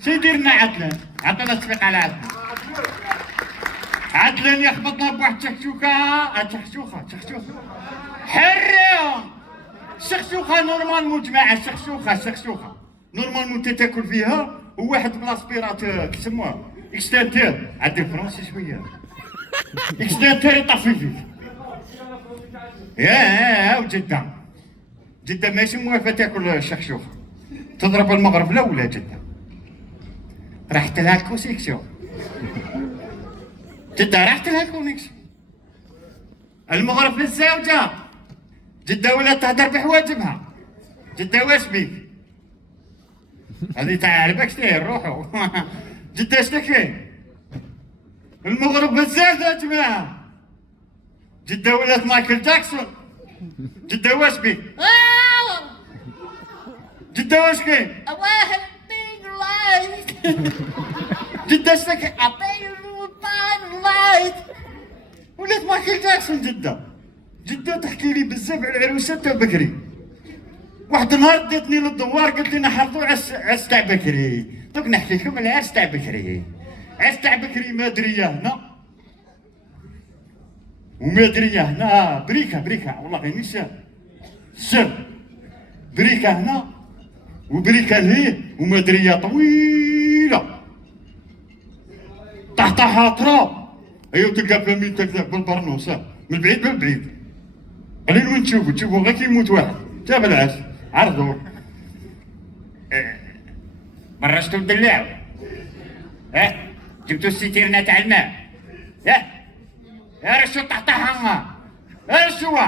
سيدي لنا عدلان، عطينا تصفيق على عدلان. عدلان يخبطنا بواحد شخشوخة حرة. الشخشوخة نورمالمون جماعة، الشخشوخة نورمالمون انت تاكل فيها وواحد بلاسبيراتور كيسموه اكستانتور، عندي فرونسي شوية. اكستانتور يطفي فيك. يا وجدة ماشي موافقة تاكل الشخشوخة. تضرب المغرب الأولى جدة. رحت لها الكونيكسيون. جدة رحت لها الكونيكسيون. المغرب في الزوجة. جدة ولا تهدر بحواجبها. جدة واش بيك؟ هذه تاع عربك شتيه روحو. جدة شتك فيه؟ المغرب بزاف يا جماعة. جدة ولات مايكل جاكسون. جدة واش بيك؟ جدة واش كاين؟ واحد بيج لايت. جدة شتك؟ بيج لايت. ولات مايكل جاكسون جدة تحكي لي بزاف على العروسات تاع بكري. واحد النهار داتني للدوار قالت لي نحرضوا عرس تاع بكري. دوك نحكي لكم على عرس تاع بكري. عرس تاع بكري مادرية هنا ومادرية هنا. بريكة والله غير سر بريكة هنا وبريكة لهيه ومادرية طويلة تحتها تراب. ايوا تلقى فمين تكذب بالبرنوس من بعيد قليل وين تشوفوا غير كيموت واحد جاب العرس عرضوا. برشتوا الدلاو. جبتوا السيتيرنا تاع الماء. رشوا تحتها رشوا.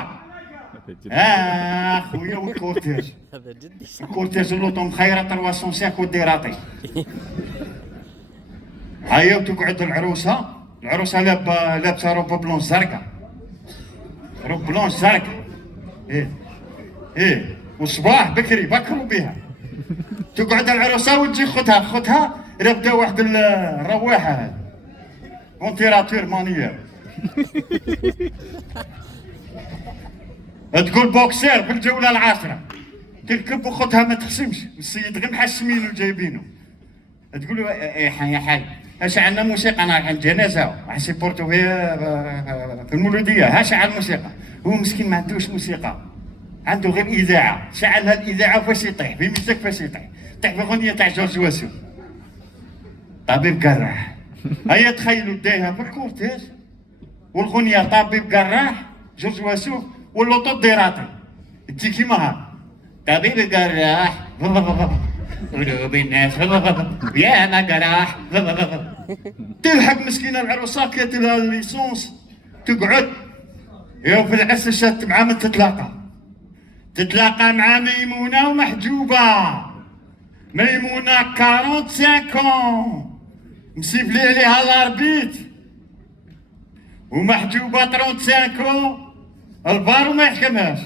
خويا والكورتيج. الكورتيج اللوطو مخيرة 305 وديراطي. هيا وتقعد العروسة لابسة روب بلون زرقاء. والصباح بكري بكروا بها. تقعد العروسة وتجي خدها رابطة واحد الرواحة هذه فونتيراتور مانيير. تقول بوكسير بالجولة العاشرة. تركب وخدها ما تخصمش، السيد غير محسمينو جايبينو. تقول له يا حاج هاش عندنا موسيقى، انا رايح الجنازة راح نسيبورتو فيها في المولودية. هاش على الموسيقى. هو مسكين ما عندوش موسيقى، عنده غير إذاعة. شعلها الإذاعة فاش يطيح في ميزك فاش يطيح في أغنية تاع جورج واسو طبيب جراح. هيا تخيلوا دايها في الكورتيج والغنية طبيب جراح جورج واسو واللوطو ديراطي تجي كيما طبيب جراح قلوب الناس يا ما جراح. تلحق مسكينة العروسة كانت لها الليسونس تقعد. يا في العرس شات مع من تتلاقى مع ميمونة ومحجوبة. ميمونة 45 مسيفلي عليها لاربيت ومحجوبة 35 البار وما يحكمهاش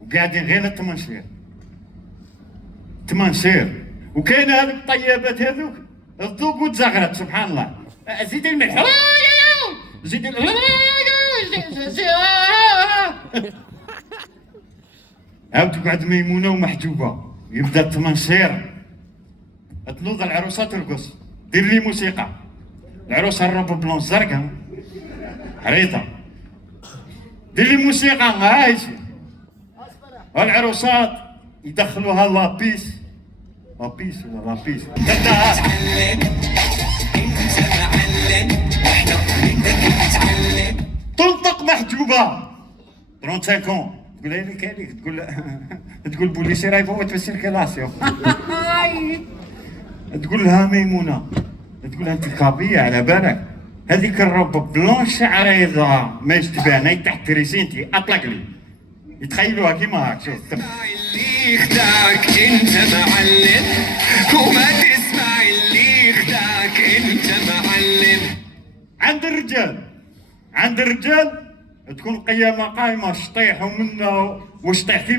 وقاعدين غير التمنشير. وكاين هذوك الطيابات هذوك الذوق وتزغرت سبحان الله. زيد الملح زيد عاود تقعد ميمونة ومحجوبة يبدا التمنشير. تنوض العروسة ترقص دير لي موسيقى. العروسة الروب بلون زرقاء حريطة دير لي موسيقى هايش. والعروسات يدخلوها لابيس تنطق محجوبة 35 تقول هذيك تقول بوليسي راه يفوت في السيركيلاسيون. تقول لها ميمونة تقول لها انت كابية على بالك هذيك الروب بلونش عريضة ماش تبان تحت ريسينتي اطلق لي. يتخيلوها كيما هاك. شوف اللي يخدعك انت معلم وما تسمع اللي يخدعك انت معلم. عند الرجال تكون قيامة قايمة شطيح ومنه وشطيح